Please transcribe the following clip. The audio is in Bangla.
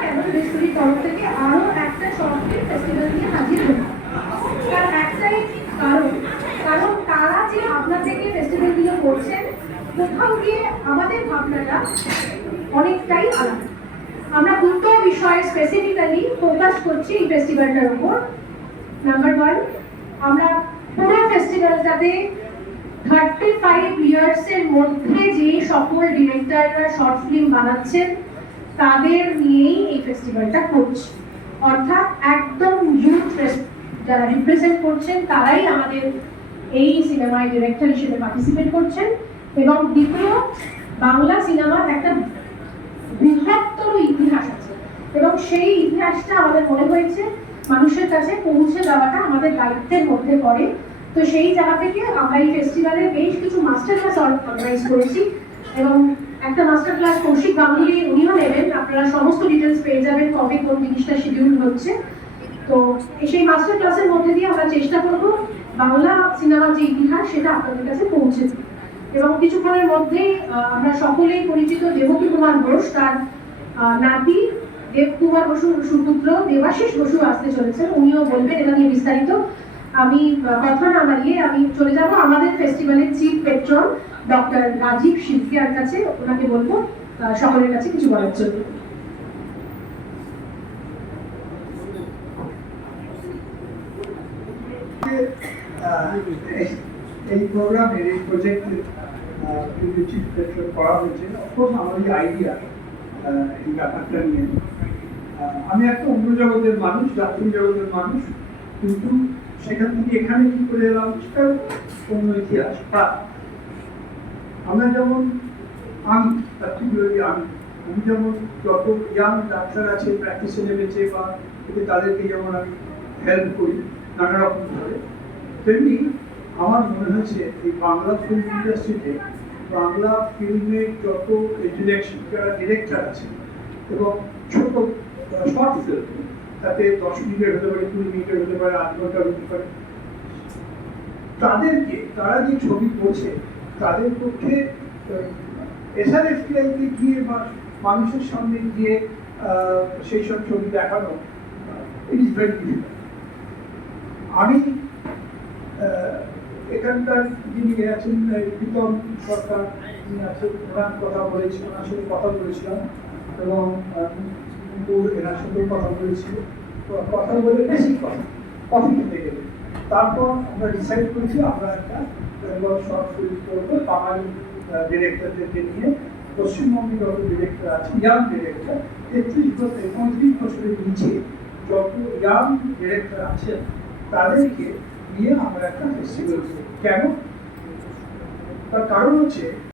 কেমন বেসুরির তরফ থেকে আরও একটা শর্ট ফেস্টিভ্যাল নিয়ে হাজির হলো তার একটাই কারণ কারণ তারা যে ভাবনা থেকে ফেস্টিভ্যালগুলো করছেন, কোথাও গিয়ে আমাদের ভাবনাটা অনেকটাই আলাদা। আমরা দুটো বিষয়ে স্পেসিফিক্যালি ফোকাস করছি এই ফেস্টিভ্যালটার উপর নাম্বার ওয়ান আমরা পুরো ফেস্টিভ্যালটাতে থার্টি ফাইভ ইয়ার্সের মধ্যে যে সকল ডিরেক্টররা শর্ট ফিল্ম বানাচ্ছেন তাদের নিয়েই এই ফেস্টিভ্যালটা করছি। অর্থাৎ একদম ইউথ যারা রিপ্রেজেন্ট করছেন, তারাই আমাদের এই সিনেমায় ডিরেক্টর হিসেবে পার্টিসিপেট করছেন। এবং দ্বিতীয়, বাংলা সিনেমার একটা বৃহত্তর ইতিহাস আছে। এবং সেই ইতিহাসটা আমাদের মনে হয়েছে, মানুষের কাছে পৌঁছে দেওয়াটা আমাদের দায়িত্বের মধ্যে পড়ে। তো সেই জায়গা থেকে আমরা এই ফেস্টিভ্যালে বেশ কিছু মাস্টার ক্লাস অর্গানাইজ করেছি। এবং একটা মাস্টার ক্লাস কৌশিক গাঙ্গুলি উনিও নেবেন। আপনারা সমস্ত ডিটেলস পেয়ে যাবেন কবে কোন জিনিসটা শিডিউল হচ্ছে। তো সেই মাস্টার ক্লাসের মধ্যে দিয়ে আমরা চেষ্টা করব বাংলা সিনেমার যে ইতিহাস সেটা আপনাদের কাছে পৌঁছে দিতে। এবং কিছুক্ষণের মধ্যেই আহ, আমরা সকলেই পরিচিত দেবকী কুমার ঘোষ তার নাতি দেবকুমার বসু সুপুত্র দেবাশিস বসু আসতে চলেছেন। উনিও বলবেন এটা নিয়ে বিস্তারিত। আমি কথা না বাড়িয়ে আমি চলে যাব আমাদের ফেস্টিভ্যালের চিফ পেট্রন ডক্টর রাজীব শিল্পিয়ার কাছে। ওনাকে বলব সকলের কাছে কিছু বলার জন্য। এই- এই প্রোগ্রামের এই প্রজেক্টের চিফ করা হয়েছে অফকোর্স আমারই আইডিয়া এই ব্যাপারটা নিয়ে। আমি একটা অন্য জগতের মানুষ যাত্রী জগতের মানুষ। কিন্তু সেখান থেকে এখানে কি করে এলাম? সেটা অন্য ইতিহাস। But আমরা যেমন আমি পার্টিকুলারলি আমি। আমি যেমন যত ইয়াং ডাক্তার আছে প্র্যাকটিসে নেমেছে বা এতে তাদেরকে যেমন আমি হেল্প করি, নানা রকম ভাবে, তেমনি আমার মনে হয়েছে এই বাংলা ফিল্ম ইন্ডাস্ট্রিতে বাংলা ফিল্মের যত ডিরেকশন যারা ডিরেক্টর আছে এবং ছোট শর্ট ফিল্ম তাতে দশ মিনিটের হতে পারে, কুড়ি মিনিটের হতে পারে, আধ ঘণ্টার হতে পারে। তাদেরকে, তারা যে ছবি করছে তাদের পক্ষে এসআরএফ লাইফে গিয়ে বা মানুষের সামনে গিয়ে সেই সব ছবি দেখানো ইট ইজ ভেরি আমি এখানকার যিনি আছেন প্রীতম সরকার যিনি আছেন, ওনার কথা বলেছি ওনার কথা বলেছিলাম, এবং নুপুর এনার সাথেও কথা বলেছি কথা বলে বেশি কথা কফি খেতে গেলে। তারপর আমরা ডিসাইড করেছি, আমরা একটা শর্ট ফিল্ম করব, বাঙালি ডিরেক্টরদেরকে নিয়ে। পশ্চিমবঙ্গে যত ডিরেক্টর আছে ইয়াং ডিরেক্টর তেত্রিশ বছর, পঁয়ত্রিশ বছরের নিচে যত ইয়াং ডিরেক্টর আছেন তাদেরকে নিয়ে আমরা একটা ফেস্টিভ্যাল কেন? তার কারণ হচ্ছে